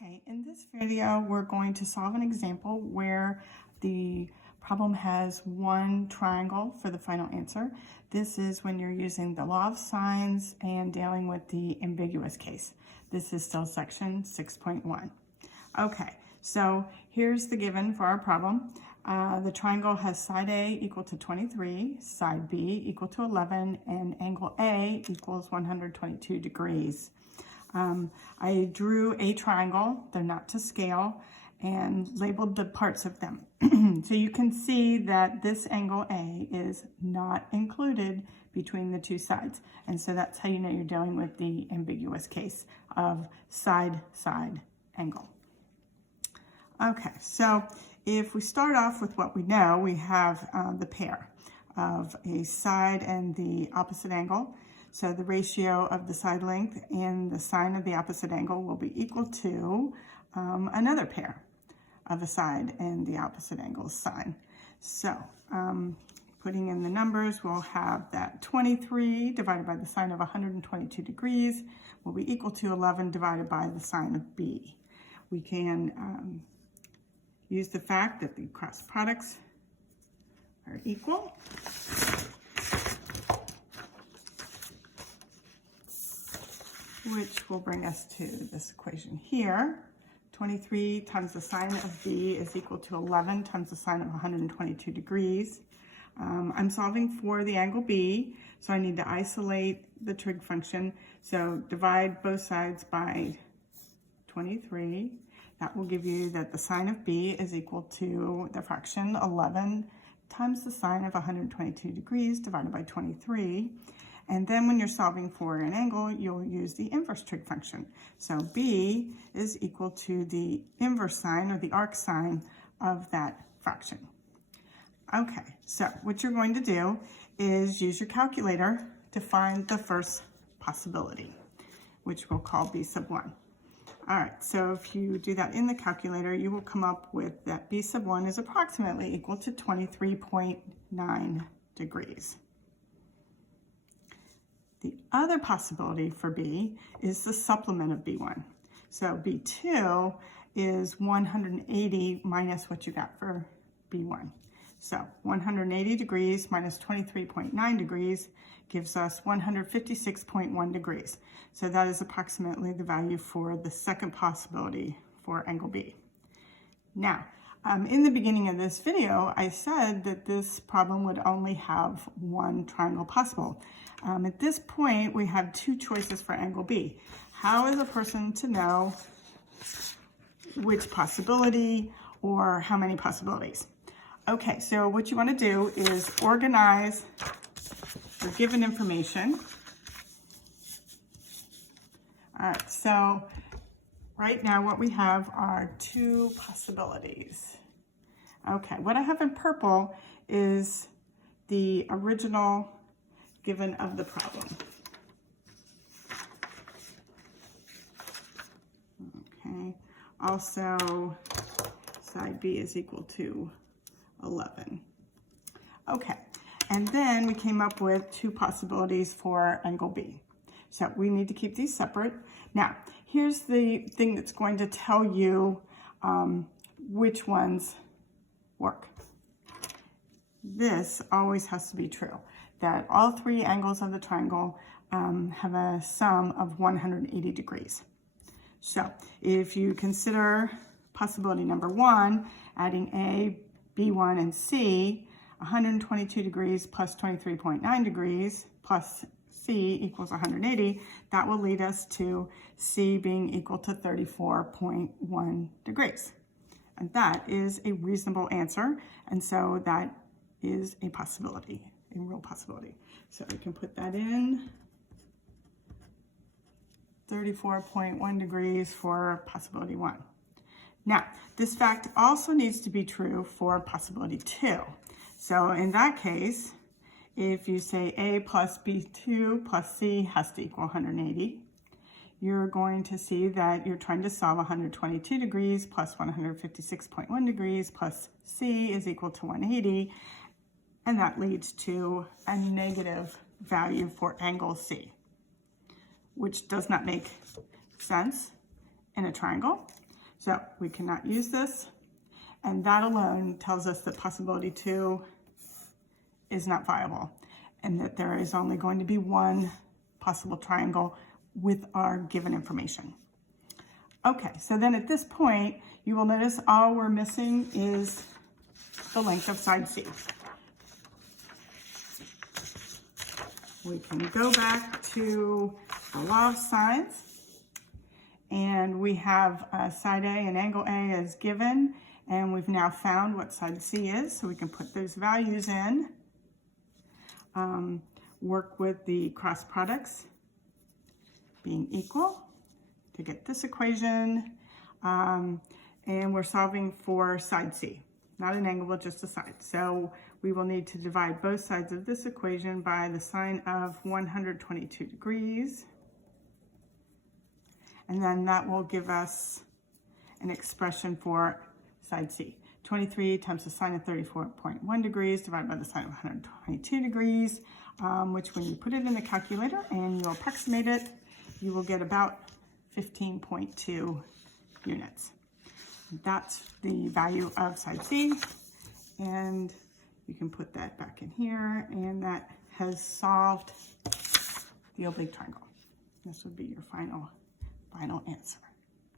Okay, in this video, we're going to solve an example where the problem has one triangle for the final answer. This is when you're using the law of signs and dealing with the ambiguous case. This is still section 6.1. Okay, so here's the given for our problem. The triangle has side A equal to 23, side B equal to 11, and angle A equals 122 degrees. I drew a triangle, they're not to scale, and labeled the parts of them. So you can see that this angle A is not included between the two sides. And so that's how you know you're dealing with the ambiguous case of side-side angle. Okay, so if we start off with what we know, we have the pair of a side and the opposite angle. So the ratio of the side length and the sine of the opposite angle will be equal to another pair of a side and the opposite angle's sine. So putting in the numbers, we'll have that 23 divided by the sine of 122 degrees will be equal to 11 divided by the sine of B. We can use the fact that the cross products are equal. Which will bring us to this equation here. 23 times the sine of B is equal to 11 times the sine of 122 degrees. I'm solving for the angle B, so I need to isolate the trig function. So divide both sides by 23. That will give you that the sine of B is equal to the fraction 11 times the sine of 122 degrees divided by 23. And then when you're solving for an angle, you'll use the inverse trig function. So B is equal to the inverse sine or the arc sine of that fraction. Okay, so what you're going to do is use your calculator to find the first possibility, which we'll call B sub 1. All right, so if you do that in the calculator, you will come up with that B sub 1 is approximately equal to 23.9 degrees. The other possibility for B is the supplement of B1. So B2 is 180 minus what you got for B1. So 180 degrees minus 23.9 degrees gives us 156.1 degrees. So that is approximately the value for the second possibility for angle B. Now, in the beginning of this video, I said that this problem would only have one triangle possible. At this point, we have two choices for angle B. How is a person to know which possibility or how many possibilities? Okay, so what you want to do is organize the given information. All right, so right now what we have are two possibilities. Okay, what I have in purple is the original given of the problem. Okay, also side B is equal to 11. Okay, and then we came up with two possibilities for angle B. So we need to keep these separate. Now, here's the thing that's going to tell you which ones work. This always has to be true, that all three angles of the triangle have a sum of 180 degrees. So if you consider possibility number one, adding A, B1, and C, 122 degrees plus 23.9 degrees plus C equals 180, that will lead us to C being equal to 34.1 degrees. And that is a reasonable answer, and so that is a possibility, a real possibility. So we can put that in, 34.1 degrees for possibility 1. Now, this fact also needs to be true for possibility 2. So in that case, if you say A plus B2 plus C has to equal 180, you're going to see that you're trying to solve 122 degrees plus 156.1 degrees plus C is equal to 180, and that leads to a negative value for angle C, which does not make sense in a triangle. So we cannot use this, and that alone tells us that possibility 2 is not viable, and that there is only going to be one possible triangle with our given information. Okay, so then at this point, you will notice all we're missing is the length of side C. We can go back to the law of sines, and we have side A and angle A as given, and we've now found what side C is, so we can put those values in, work with the cross products being equal to get this equation, and we're solving for side C, not an angle, but just a side. So we will need to divide both sides of this equation by the sine of 122 degrees. And then that will give us an expression for side C. 23 times the sine of 34.1 degrees divided by the sine of 122 degrees, which when you put it in the calculator and you approximate it, you will get about 15.2 units. That's the value of side C, and you can put that back in here, and that has solved the oblique triangle. This would be your final answer.